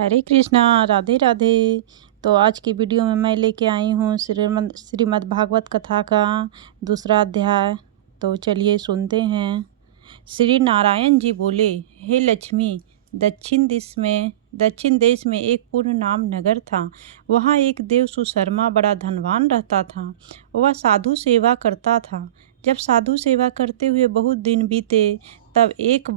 हरे कृष्णा, राधे राधे। तो आज की वीडियो में मैं लेके आई हूँ श्रीमद् भागवत कथा का दूसरा अध्याय। तो चलिए सुनते हैं। श्री नारायण जी बोले, हे लक्ष्मी, दक्षिण देश में एक पूर्ण नाम नगर था। वहाँ एक देव सुशर्मा बड़ा धनवान रहता था। वह साधु सेवा करता था। जब साधु सेवा करते हुए बहुत दिन बीते, तब एक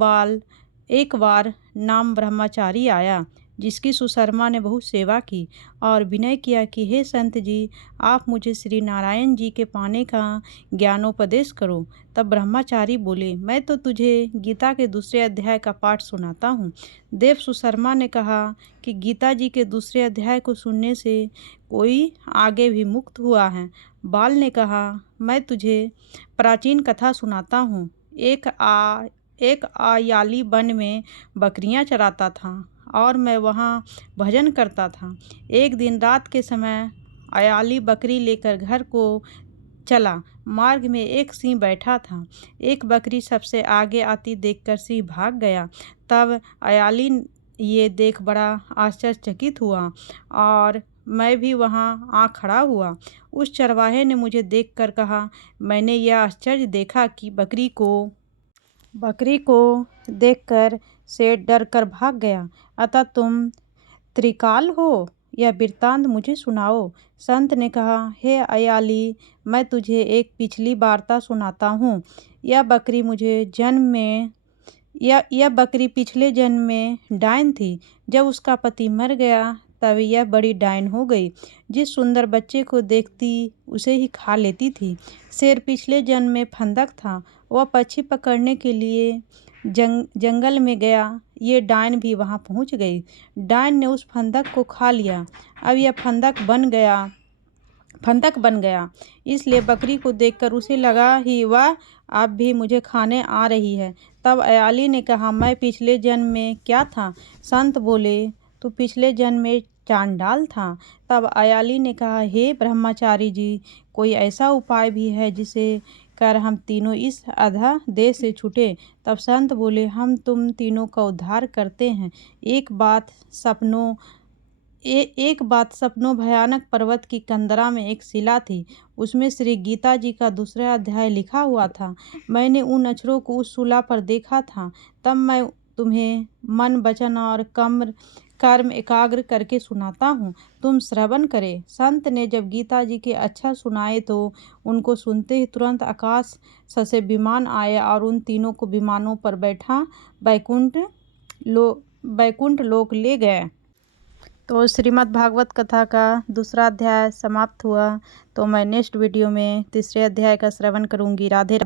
बार नाम ब्रह्मचारी आया, जिसकी सुशर्मा ने बहुत सेवा की और विनय किया कि हे संत जी, आप मुझे श्री नारायण जी के पाने का ज्ञानोपदेश करो। तब ब्रह्मचारी बोले, मैं तो तुझे गीता के दूसरे अध्याय का पाठ सुनाता हूँ। देव सुशर्मा ने कहा कि गीता जी के दूसरे अध्याय को सुनने से कोई आगे भी मुक्त हुआ है। बाल ने कहा, मैं तुझे प्राचीन कथा सुनाता हूँ। एक आयाली वन में बकरियां चराता था और मैं वहाँ भजन करता था। एक दिन रात के समय आयाली बकरी लेकर घर को चला। मार्ग में एक सिंह बैठा था। एक बकरी सबसे आगे आती देखकर सिंह भाग गया। तब आयाली ये देख बड़ा आश्चर्यचकित हुआ और मैं भी वहाँ आ खड़ा हुआ। उस चरवाहे ने मुझे देखकर कहा, मैंने यह आश्चर्य देखा कि बकरी को देखकर से डर कर भाग गया। अतः तुम त्रिकाल हो, यह वृत्तांत मुझे सुनाओ। संत ने कहा, हे अयाली, मैं तुझे एक पिछली वार्ता सुनाता हूँ। यह बकरी पिछले जन्म में डायन थी। जब उसका पति मर गया तब यह बड़ी डायन हो गई। जिस सुंदर बच्चे को देखती उसे ही खा लेती थी। शेर पिछले जन्म में फंदक था। वह पक्षी पकड़ने के लिए जंगल में गया। ये डायन भी वहाँ पहुँच गई। डायन ने उस फंदक को खा लिया। अब यह फंदक बन गया। इसलिए बकरी को देखकर उसे लगा ही वह अब भी मुझे खाने आ रही है। तब अयाली ने कहा, मैं पिछले जन्म में क्या था? संत बोले, तू पिछले जन्म में चांडाल था। तब अयाली ने कहा, हे ब्रह्मचारी जी, कोई ऐसा उपाय भी है जिसे कर हम तीनों इस अधः देश से छूटे? तब संत बोले, हम तुम तीनों का उद्धार करते हैं। एक बात सपनों भयानक पर्वत की कंदरा में एक शिला थी। उसमें श्री गीता जी का दूसरा अध्याय लिखा हुआ था। मैंने उन अक्षरों को उस शिला पर देखा था। तब मैं तुम्हें मन, वचन और कर्म एकाग्र करके सुनाता हूँ। तुम श्रवण करे। संत ने जब गीता जी के अक्षर सुनाए तो उनको सुनते ही तुरंत आकाश से विमान आए और उन तीनों को विमानों पर बैठा वैकुंठ लोक ले गए। तो श्रीमद् भागवत कथा का दूसरा अध्याय समाप्त हुआ। तो मैं नेक्स्ट वीडियो में तीसरे अध्याय का श्रवण करूँगी। राधे राधे।